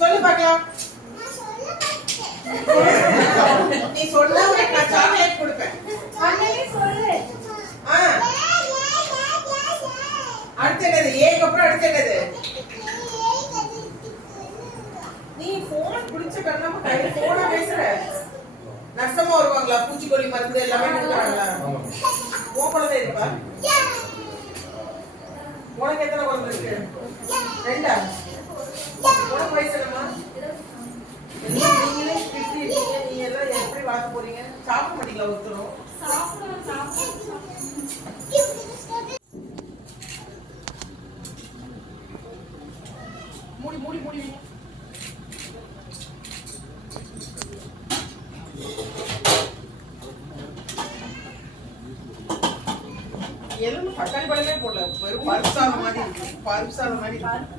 சொல்லு பார்க்கலாம். நீ சொன்னா உனக்கு நான் சாக்லேட் கொடுப்பேன். அடுத்து என்னது? ஏக்கு அப்புறம் அடுத்து என்னது? நீ போன் பிடிச்ச கண்ணாம கையில போன பேசுற. நர்சமா வருவாங்களா? பூச்சிக்கொல்லி மருந்து எல்லாமே கொடுக்குறாங்களா? உன் குழந்தை இருக்கா? உனக்கு எத்தனை குழந்தை இருக்கு? 2. உனக்கு வயசு என்னமா? நீங்களே கிட்டி இருக்கீங்க. நீ எல்லாம் எப்படி வாங்க போறீங்க? சாப்பிட மாட்டீங்களா ஒருத்தரும்? மூடி மூடி மூடி. எலும்பு தக்காளி பழமே போடல, வெறும் பருப்பு சாதம் மாதிரி இருக்கு. பருப்பு சாதம் மாதிரி இருக்கு.